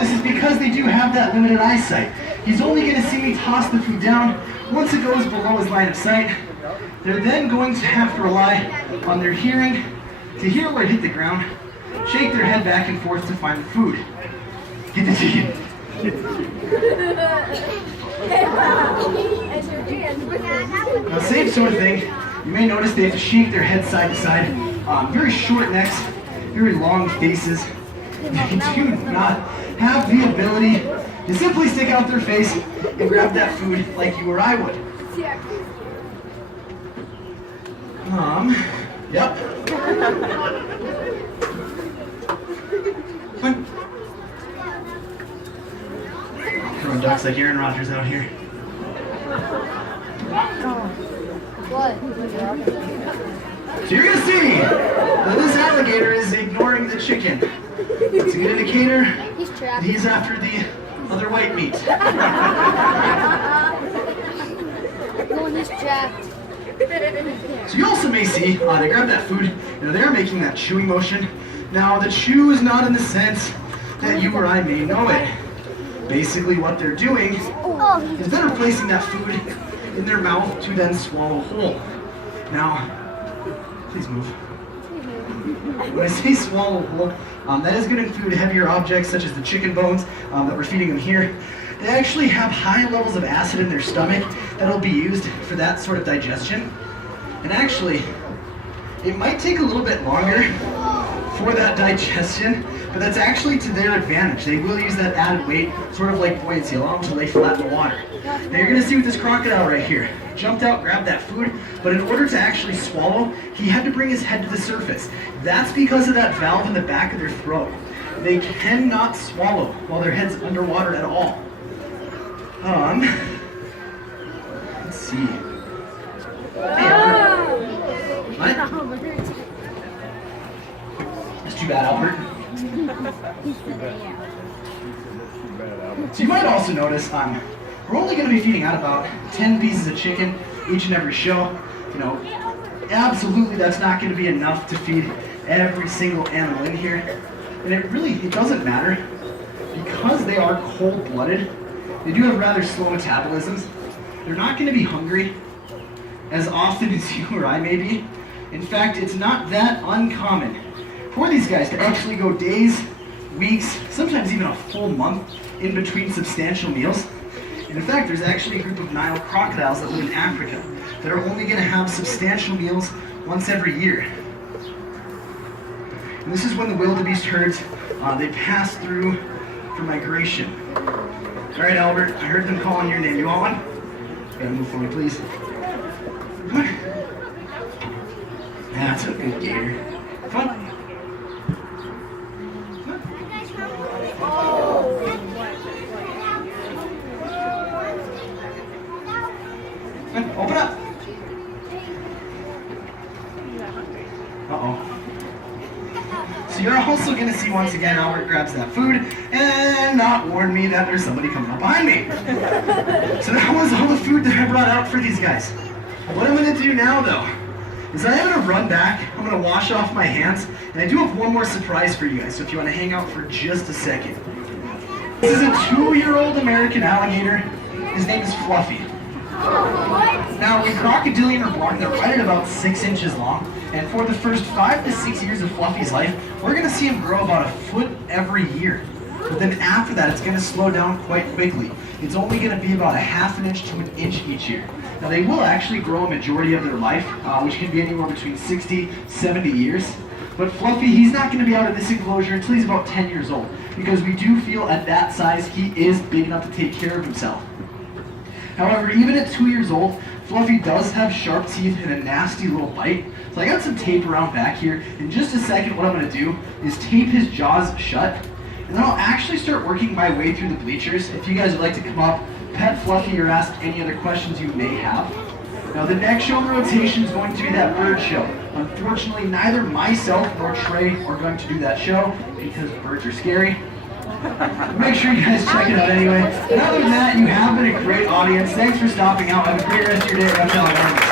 this is because they do have that limited eyesight. He's only going to see me toss the food down once it goes below his line of sight. They're then going to have to rely on their hearing to hear where it hit the ground, shake their head back and forth to find the food. Get the chicken. Now, same sort of thing. You may notice they have to shake their head side to side. Very short necks, very long faces. They do not have the ability to simply stick out their face and grab that food like you or I would. Yep. Come on. Throwing ducks like Aaron Rodgers out here. What? So you're gonna see that this alligator is ignoring the chicken. It's a good indicator that he's after the other white meat. No, he's trapped. So you also may see, they grab that food, they're making that chewing motion. Now the chew is not in the sense that you or I may know it. Basically what they're doing is they're placing that food in their mouth to then swallow whole. Now, please move. When I say swallow whole, that is going to include heavier objects such as the chicken bones that we're feeding them here. They actually have high levels of acid in their stomach that'll be used for that sort of digestion. And actually, it might take a little bit longer for that digestion, but that's actually to their advantage. They will use that added weight, sort of like buoyancy, allow them to lay flat in the water. Now you're going to see with this crocodile right here, jumped out, grabbed that food, but in order to actually swallow, he had to bring his head to the surface. That's because of that valve in the back of their throat. They cannot swallow while their head's underwater at all. Let's see. Hey, Albert. What? That's too bad, Albert. So you might also notice, we're only going to be feeding out about 10 pieces of chicken each and every show. Absolutely that's not going to be enough to feed every single animal in here. And it doesn't matter. Because they are cold-blooded, they do have rather slow metabolisms. They're not going to be hungry as often as you or I may be. In fact, it's not that uncommon for these guys to actually go days, weeks, sometimes even a full month in between substantial meals. And in fact, there's actually a group of Nile crocodiles that live in Africa that are only going to have substantial meals once every year. And this is when the wildebeest herds, they pass through for migration. All right, Albert, I heard them calling your name. You want one? You gotta move for me, please. Come on. That's a good gator. Come on. Open up. Uh-oh. So you're also going to see once again Albert grabs that food and not warn me that there's somebody coming up behind me. So that was all the food that I brought out for these guys. What I'm going to do now though is I'm going to run back, I'm going to wash off my hands, and I do have one more surprise for you guys, so if you want to hang out for just a second. This is a 2-year-old American alligator. His name is Fluffy. Now, when crocodilian are born, they're right at about 6 inches long, and for the first 5 to 6 years of Fluffy's life, we're going to see him grow about a foot every year. But then after that, it's going to slow down quite quickly. It's only going to be about a ½ an inch to an inch each year. Now, they will actually grow a majority of their life, which can be anywhere between 60, 70 years. But Fluffy, he's not going to be out of this enclosure until he's about 10 years old, because we do feel at that size he is big enough to take care of himself. However, even at 2 years old, Fluffy does have sharp teeth and a nasty little bite. So I got some tape around back here. In just a second, what I'm going to do is tape his jaws shut, and then I'll actually start working my way through the bleachers. If you guys would like to come up, pet Fluffy, or ask any other questions you may have. Now, the next show in the rotation is going to be that bird show. Unfortunately, neither myself nor Trey are going to do that show because birds are scary. Make sure you guys check it out anyway. And other than that, you have been a great audience. Thanks for stopping out. Have a great rest of your day.